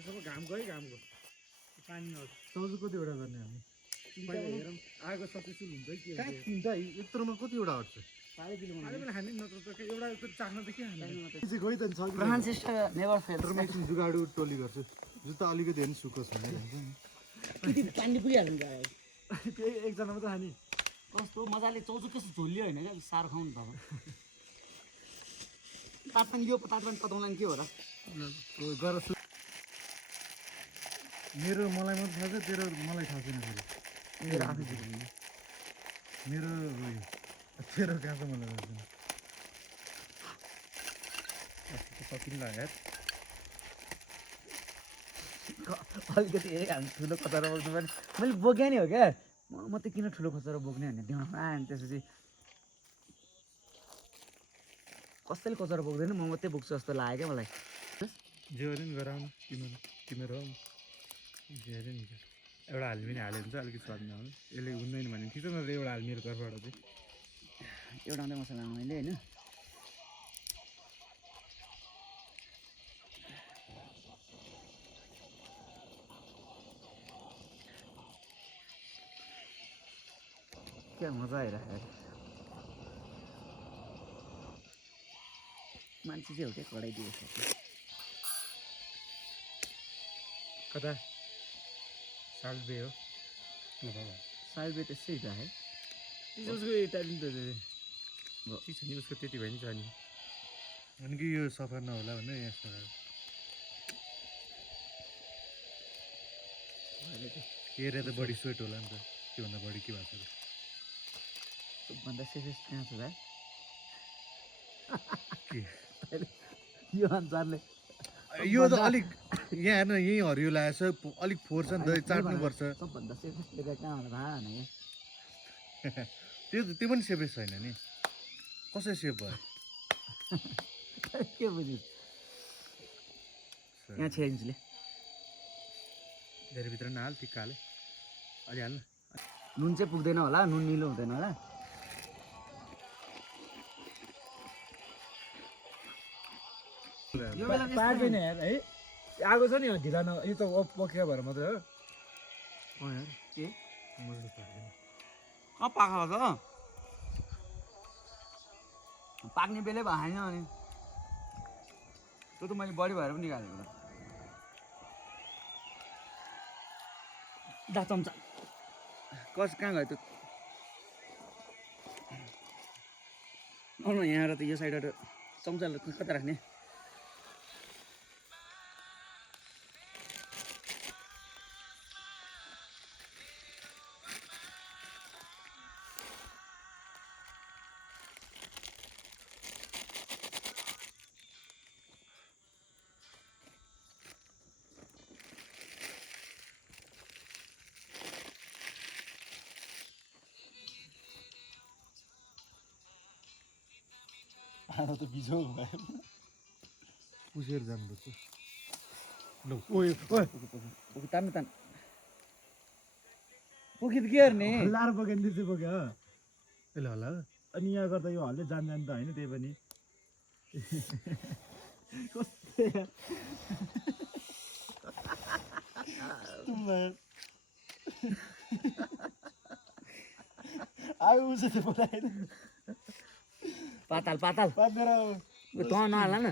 सकेसम्म घामको है घामको पानी नहोस् चौजु कतिवटा गर्ने हामी हेरौँ आगो सक्सेसफुल हुन्छ कि कहाँ तिनवटा यत्रोमा कतिवटा अट्छ खाने नत्र त एउटा चाख्न त के खानु खोइ त छ फ्रान्सिस्टर नेभर फेल म एकछिन जुगाडु टोली गर्छु जुत्ता अलिकति हेर्नु सुकोस् भनेर हुन्छ नि कति पानी पुगिहाल्नु त त्यही एकजना मात्रै खाने कस्तो मजाले चौचो कस्तो झोलियो होइन क्या साह्रो खाउनु त तातपानी यो तातपानी तताउँला के हो र गर मेरो मलाई मात्रै थाहा छ तेरो मलाई थाहा छैन फेरि मेरो आफै झुक्नु मेरो तेरो कहाँ छ मलाई थाहा छैन सकिन्न यार अलिकति हामी ठुलो खतरा बोक्नु पनि मैले बोकेँ नि हो क्या म त किन ठुलो खतरा बोक्ने भने अनि त्यसपछि कसैले कचरा बोक्दैन म मात्रै बोक्छु जस्तो लाग्यो क्या मलाई जे गरे नि गराउनु तिम्रो हो जे गरे नि एउटा हाल्ने पनि हाल्यो भने चाहिँ अलिकति स्वाद नआउनु यसले हुँदैन भने ठिक छ नत्र एउटा हाल मेरो तर्फबाट चाहिँ एउटा मात्रै मसला मैले होइन क्या मजा आइरहेको मान्छे चाहिँ हो क्या कडाइदिएको छ कता सालबे हो सालबे त्यसै त है उसको ट्यालेन्ट ठिक छ नि उसको त्यति भयो नि छ नि अनि कि यो सफा नहोला भनेर यहाँ सफा हेरेर त बढी स्वेट होला नि त त्योभन्दा बढी के भएको छ सबभन्दा सेफेस्ट कहाँ छ भाइ के यो अनुसारले यो त अलिक यहाँ हेर्न यहीँ हरियो लागेको छ अलिक फोहोर छ नि त चाट्नुपर्छ सबभन्दा सेफेस्ट जग्गा कहाँ होला थाहा होइन त्यो पनि सेफेस्ट छैन नि कसरी सेफ भयो के बुझ्नु यहाँ 6 इन्चले धेरैभित्र नहाल ठिक्क हाले अलि हाल्नु नुन चाहिँ पुग्दैन होला नुन निलो हुँदैन होला पाक्दैन यार है आगो छ नि ढिला न यो त पक्का भएर मात्रै हो यार के मजले पाक्दैन पाक्छ त पाक्ने बेलै भएन अनि त्यो त मैले बढी भएर पनि निकालेको दा चम्चा कहाँ गयो त्यो आउनु यहाँ त यो साइडबाट चम्चा कता राख्ने खाना त बिजो भयो पुसेर जानुपर्छ ल ओए तान पोखी त के गर्ने लाएर पकाइदिन्छ चाहिँ पक्यो यसले होला अनि यहाँ गर्दा यो हल्ले जान त होइन त्यही पनि कस्तो आयो उसो चाहिँ बोलाएन पाताल पातेर त नहाल्ला न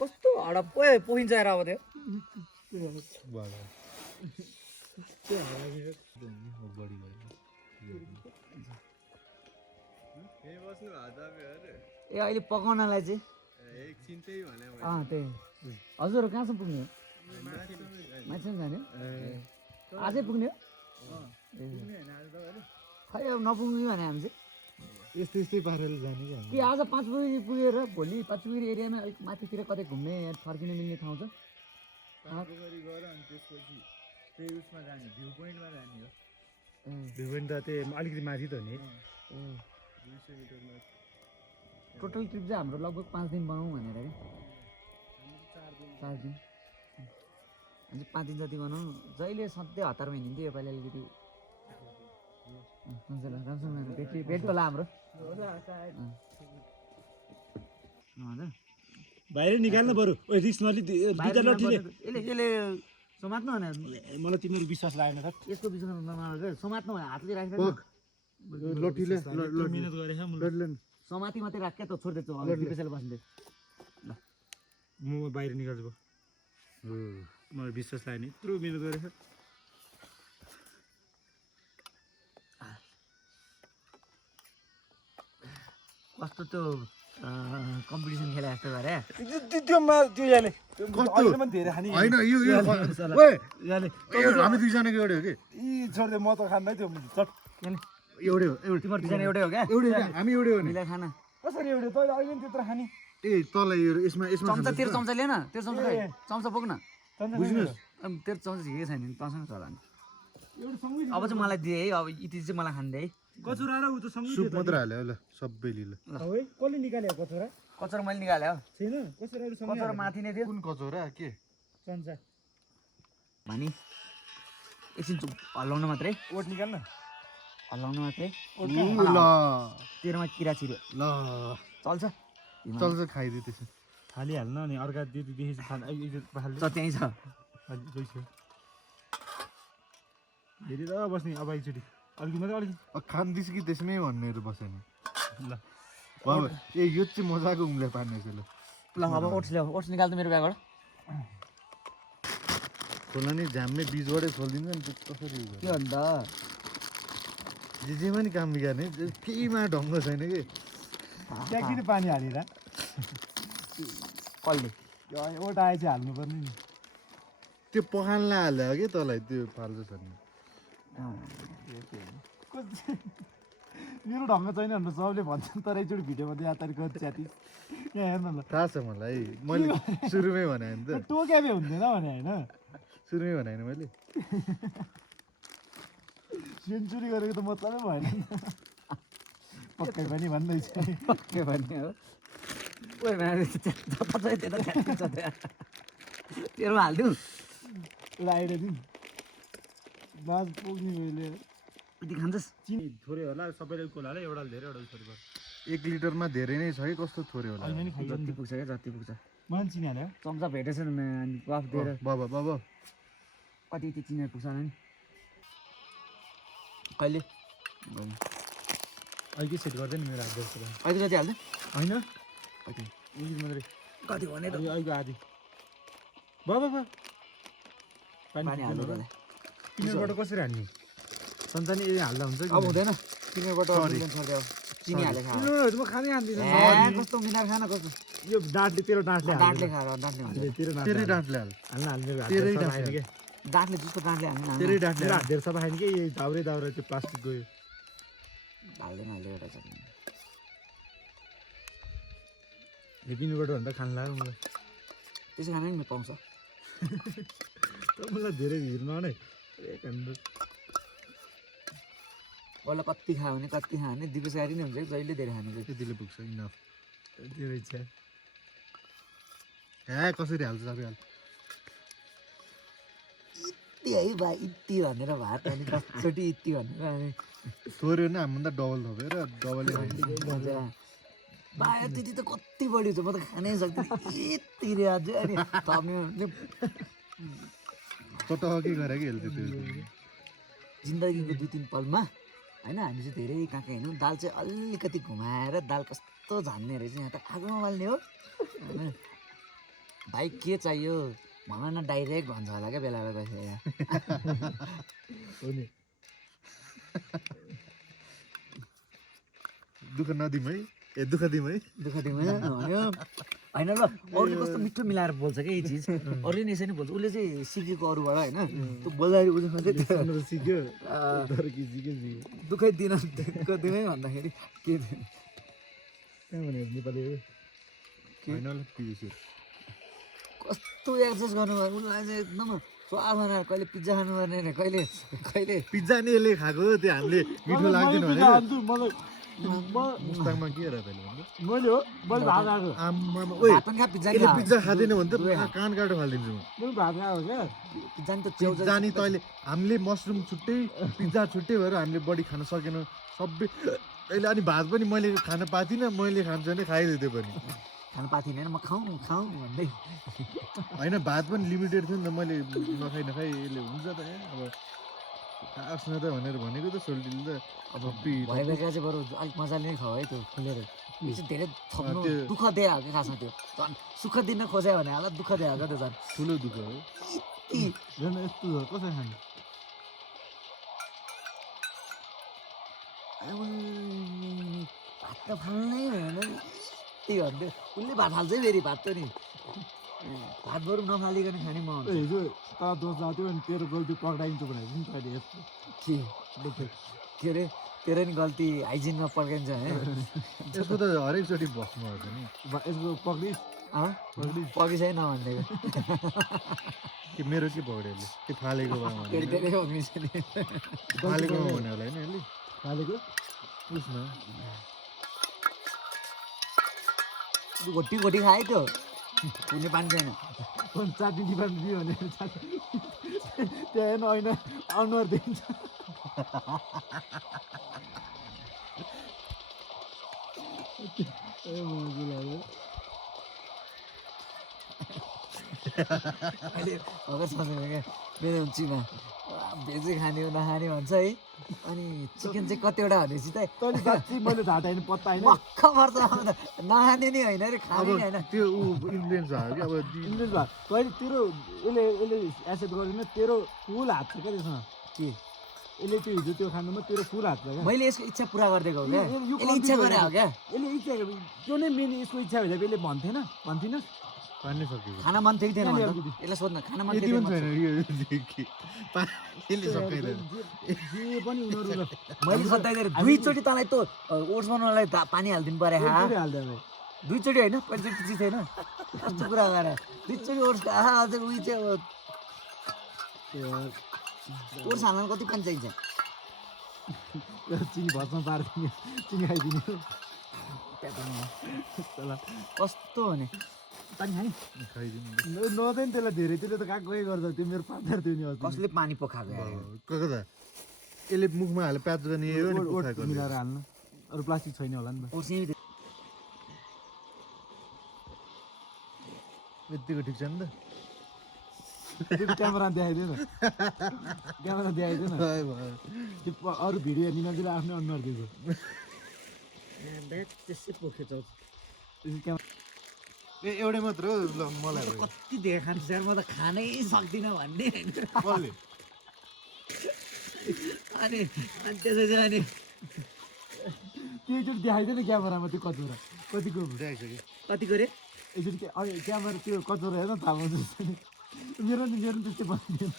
कस्तो हडप पोखिन्छ र अब त्यो ए अहिले पकाउनलाई चाहिँ त्यही हजुर कहाँसम्म पुग्ने हो मान्छे जाने आजै पुग्ने हो खै अब नपुग्ने भने हामी चाहिँ यस्तै पाराले जाने कि आज 5 बजी पुगेर भोलि 5 बजी एरियामा अलिक माथितिर कतै घुम्ने या फर्किन मिल्ने ठाउँ छ पोखरी गएर अनि त्यसपछि त्यही उसमा जाने भ्यू पोइन्टमा जाने हो भ्यू पोइन्ट त त्यही अलिकति माथि त हो नि 200 मिटर माथि टोटल ट्रिप चाहिँ हाम्रो लगभग 5 दिन बनाउँ भनेर क्या 4 दिन अनि 5 दिन जति बनाउँ जहिले सधैँ हतारमा हिँड्थ्यो योपालि अलिकति हुन्छ ल राम्रोसँग भेट होला हाम्रो बाहिर निकाल्नु बरु रिक्स नलि यसले समात्नु भने मलाई तिमीहरू विश्वास लागेन त यस्तो विषय नमाग्यो समात्नु भने हातले राखेर पक लठीले मिहिनेत गरेछ लठीले समाति मात्रै राख क्या त छोडिदिएको अलि त्यसैले बस्दै ल म बाहिर निकाल्छु मलाई विश्वास लागेन यत्रो मिहिनेत गरेछ कस्तो त्यो कम्पिटिसन खेला जस्तो गरे त्यो याले कस्तो पनि धेरै खाने होइन यो ओए याले हामी दुईजनाको एउटै हो कि यी छोड्दै म त खाँदै त्यो चट एउटै हो एउटै तिम्रो दुईजना एउटै हो क्या एउटै हो हामी एउटै हो नि मिलाइ खाना कसरी एउटै तैँले अहिले पनि त्यत्रो खाने ए तँलाई यो यसमा यसमा चम्चा तेरो चम्चा लिएन तेरो चम्चा खाइ चम्चा बोक्न बुझ्नुहोस् तेरो चम्चा झिकेको छैन नि तँसँग चला नि एउटा सँगै अब चाहिँ मलाई दिए है अब यति चाहिँ मलाई खाँदै है कचुरा र उ त सँगै सुप मात्र हाल्यो ल सबै लिल है कसले निकाल्यो कचुरा कचर मैले निकालेँ हो छैन कचुराहरू सँगै कचर माथि नै थियो कुन कचौरा के चम्चा भनी एकछिन हल्लाउनु मात्रै ओट निकाल्न हल्लाउनु मात्रै ल तेरोमा किरा छिर्यो ल चल्छ चल्छ खाइदियो त्यसो हालिहाल्न अनि अर्का दिदी देखेपछि खान त त्यहीँ छ धेरै त बस्ने अब एकचोटि अलिकति मात्रै अलिकति खाँदैछ कि त्यसमै भन्नेहरू बसेन ल बाबा ए यो चाहिँ मजाको उम्ले पार्ने छ ल ल अब ओट्स ल्याऊ ओट्स निकाल्नु मेरो ब्यागबाट खोला नि झ्याम्मै बिचबाटै खोलिदिन्छ नि त्यो कसरी के भन्द जेमा नि काम बिगार्ने केहीमा ढङ्ग छैन कि त्यहाँ किन पानी हालेर कसले ओट आए चाहिँ हाल्नुपर्ने नि त्यो पखाल्न हाल्यो कि तँलाई त्यो फाल्छ छ नि मेरो ढङ्ग छैन भनेर सबले भन्छन् तर एकचोटि भिडियोमा देखा तारिक च्याति यहाँ हेर्न ल थाहा छ मलाई मैले सुरुमै भने नि त टोक्याबे हुँदैन भने होइन सुरुमै भने मैले सेन्चुरी गरेको त मतलबै भएन पक्कै पनि भन्दैछ के भन्ने हो ओइ तेरोमा हालिदिउँ एउटा आइडिया दिउँ बाज पुग्ने मैले यति खान्छस् चिनी थोरै होला सबैले उको होला एउटा धेरै एउटा थोरै पर्छ 1 लिटरमा धेरै नै छ कि कस्तो थोरै होला अहिले नि खाइयो जति पुग्छ क्या जति पुग्छ मलाई चिनी हाल्यो चम्चा भेटेछ नि अनि गफ दिएर बाबा बाबा कति यति चिनेर पुग्छ होला नि कहिले अहिले सेट गर्दैन मेरो हात जस्तो कति कति हाल्दै होइन कति मात्रै कति भने त अहिले आधी बाबा पानी हाल्नु पर्यो किनेरबाट कसरी हाल्ने सन्तानी हाल्दा हुन्छ अब हुँदैन किनेरबाट चिनी हालेर खा म खानै हाल्दिनँ कस्तो मिनार खान कस्तो यो डाँटले तेरो डाँटले डाँटले खाएर डाँटले हुन्छ तेरो तेरै डाँटले हाल हाल्न मेरो तेरै हात डाँटले खाएन के डाँटले जस्तो डाँटले हाल्नु तेरै डाँटले मेरो हात धेरै सफा खाएन कि दाउरे दाउरे त्यो प्लास्टिक गयो हाल्दैन हाल्यो एउटा चट्नी हेपिनबाट भन्दा खान लाग्यो मलाई त्यसै खाना नि पाउँछ तर मलाई धेरै हिँड्नु नै पहिला कति खायो भने दिपेश गाडी नै हुन्छ कि जहिले धेरै खाने त्यतिले पुग्छ इनफ धेरै इच्छा ए कसरी हाल्छ सबै हाल यति है भाइ यति भनेर भात अनि 10चोटि यति भनेर अनि थोरै होइन हामीभन्दा डबल थपेर डबलै मजा भाइ त्यति त कति बढी हुन्छ म त खानै सक्दिनँ यति रे अझै अनि थप्ने चटकी गरे कि हेल्थ्यो त्यो जिन्दगीको 2-3 पलमा होइन हामी चाहिँ धेरै कहाँ कहाँ हिँड्यौँ दाल चाहिँ अलिकति घुमाएर दाल कस्तो झान्ने रहेछ यहाँ त आगोमा बाल्ने हो होइन भाइ के चाहियो भन न डाइरेक्ट भन्छ होला क्या बेला बेला गएर हो नि दुःख नदिउँ है ए दुःख दिउँ है दुःख दिउँ भन्यो होइन ल अरूले कस्तो मिठो मिलाएर बोल्छ क्या यी चिज अरूले नि यसरी नै बोल्छ उसले चाहिँ सिकेको अरूबाट होइन त्यो बोल्दाखेरि उसले सिक्यो तर के सिक्यो दुःखै दिन दिनै भन्दाखेरि के कहाँ भने नेपाली होइन ल पिस कस्तो एडजस्ट गर्नुभयो उसलाई चाहिँ एकदम स्वाद बनाएर कहिले पिज्जा खानु पर्ने कहिले कहिले पिज्जा नि यसले खाएको त्यो हामीले मिठो लाग्दैन भने मलाई मुस्ताङमा के हेर तैँले भन्दा मैले हो मैले भात खाएको आम्मामा ओइ भात पनि खा पिज्जा यसले पिज्जा खाँदैन भने त कान काटो फालिदिन्छु म मैले भात खाएको क्या पिज्जा नि त च्याउ पिज्जा नि तैँले हामीले मसरुम छुट्टै पिज्जा छुट्टै भएर हामीले बढी खान सकेनौँ सबै अहिले अनि भात पनि मैले खान पाथिनँ मैले खान्छु भने खाइदियो त्यो पनि खानु पाएको थिएन म खाउँ भन्दै होइन भात पनि लिमिटेड थियो नि त मैले नखाइ यसले हुन्छ त अब खाओस् न त भनेर भनेको त सोल्टीले त अब थप्पी भयो बेकार चाहिँ बरु अलिक मजाले नै खाऊ है त्यो खुलेर यो चाहिँ धेरै थप्नु त्यो- दुःख दियो हो कि खासमा त्यो झन् सुख दिन खोज्यो भने होला दुःख दियो हो त्यो झन् ठुलो दुःख हो यति झन् यस्तो छ कसरी खाने भात त फाल्नै भएन त्यही भन्थ्यो उसले भात फाल्छ है फेरि भात त नि भात बरु नफालिकन खाने म ए हिजो त दोष लाग्थ्यो अनि तेरो गल्ती पक्राइन्छ भनेको नि तैँले यस्तो के अरे तेरो नि गल्ती हाइजिनमा पड्काइन्छ है यसको त हरेकचोटि भस्नु पर्छ नि यसको पक्रिस पगि चाहिँ नभनिदिएको कि मेरो के पक्रियो यसले त्यो फालेको भयो भने फेरि धेरै पग्लिन्छ नि फालेको भयो भने होला होइन यसले फालेको बुझ्न घोटी घोटी खायो त्यो हुने पानी छैन पनि चाटनी डिपार्टमेन्ट दियो भने त्यहाँ हेर्नु होइन अनुहार देखिन्छ अहिले भर्खर सोचेको क्या मेरो हुन्छीमा भेजै खाने हो नखाने भन्छ है अनि चिकन चाहिँ कतिवटा भनेपछि त तैँले साँच्ची मैले झाटा होइन पत्ता होइन मक्ख पर्छ नखाने नि होइन अरे खाने नि होइन त्यो ऊ इन्फ्लुएन्स भयो कि अब इन्डियन भा तैँले तेरो यसले एक्सेप्ट गर्दैन तेरो फुल हात छ क्या त्यसमा के यसले त्यो हिजो त्यो खानुमा तेरो फुल हात छ क्या मैले यसको इच्छा पुरा गरिदिएको हो क्या यो यसले इच्छा गरे हो क्या यसले इच्छा त्यो नै मेन यसको इच्छा भइदिएको यसले भन्थेन पानी सकियो खाना मन थियो कि थिएन कहाँनिर भन्दा? अलिकति? यसलाई सोध्न खाना मन यति थियो पनि कि छैन यो यसले सकिँदैन जे पनि उनीहरू मैले सोद्धाखेरि दुईचोटि तँलाई त ओट्स बनाउनलाई पानी हालिदिनु पऱ्यो हा हाल्दा भाइ दुईचोटि होइन पहिलोचोटि चिज थिएन कस्तो कुरा गरेर दुईचोटि ओट्स आहा अझ उयो चाहिँ अब ओट्स हाल्न कति पानी चाहिन्छ चिनी भर्समा पारिदिने चिनी खाइदिने कस्तो भने पानी खाने खाइदिनु नदिने त्यसलाई धेरै त्यसले त कहाँ गए गर्छ त्यो मेरो पार्टनर थियो नि अस्ति कसले पानी पखाएको यार? कता यसले मुखमा हाले प्याच गर्ने यो नि ओट पोखाएको मिलाएर हाल्नु अरू प्लास्टिक छैन होला नि त ओट्स यहीँ यतिको ठिक छ नि त क्यामेरा देखाइदिएन क्यामेरा देखाइदिएन त्यो अरू भिडियो हेर्ने मान्छेले आफ्नै अनुहार दिएको त्यसै पोखेछ ए एउटै मात्र हो ल मलाई भयो। कति धेरै खान्छ यार म त खानै सक्दिनँ भन्ने कसले अनि त्यसो चाहिँ अनि त्यो एकचोटि देखाइदिएन क्यामेरामा त्यो कचौरा कतिको देखाइसक्यो कतिको रे एकचोटि क्यामेरा त्यो कचौरा हेर्न थाहा पाउँछ मेरो नि त्यस्तै बनिदिएन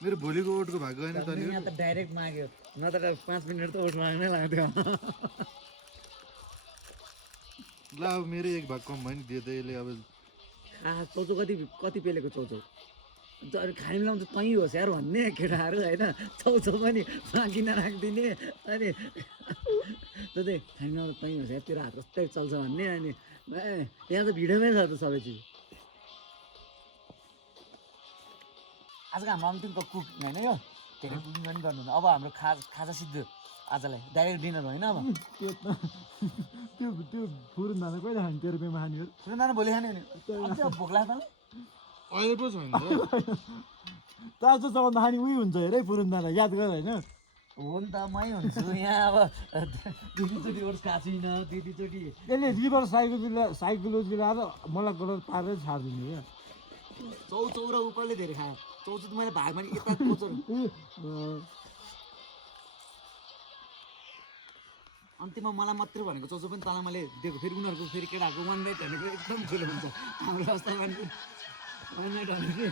मेरो भोलिको ओटको भाग गएन त यहाँ त डाइरेक्ट माग्यो नत्र 5 मिनट त ओट माग्नै लाग्थ्यो ल अब मेरो एक भाग कम भयो नि दियो त यसले अब चौचौ कति पेलेको चौचौ खाने मिलाउनु त तै होस् यार भन्ने केटाहरू होइन चौचौ पनि मागिन राखिदिने अनि जस्तै खाने मिलाउनु त तै होस् यार तेरो हात कस्तै चल्छ भन्ने अनि यहाँ त भिडियोमै छ त सबै चिज आजको हाम्रो अन्तिमको कुकिङ होइन यो धेरै कुकिङ पनि गर्नुहुन्न अब हाम्रो खाजा सिद्ध आजलाई डाइरेक्ट डिनर होइन अब त्यो त त्यो फुरुन दाना कहिले खाने 13 रुपियाँमा खाने हो सुन्दैन भोलि खाने भने अझै भोक लाग्छ अहिले पो छैन त ताजो चलाउँदा खाने उही हुन्छ हेरे फुरुन दाना याद गर होइन हो नि त मै हुन्छु यहाँ अब दुईचोटि ओट्स खाएको छुइनँ दुईचोटि यसले रिभर साइकोलोजी लगाएर मलाई कलर पारेर छाडिदिने क्या चौचौ र उकाले धेरै खायो चौचौ त मैले भागमा नि यता चौचौ अन्तिममा मलाई मात्रै भनेको चौचौ पनि तँलाई मैले दिएको फेरि उनीहरूको फेरि केटाहरूको 1 नाइट भनेको एकदम ठुलो हुन्छ हाम्रो अवस्था 1 नाइट भनेको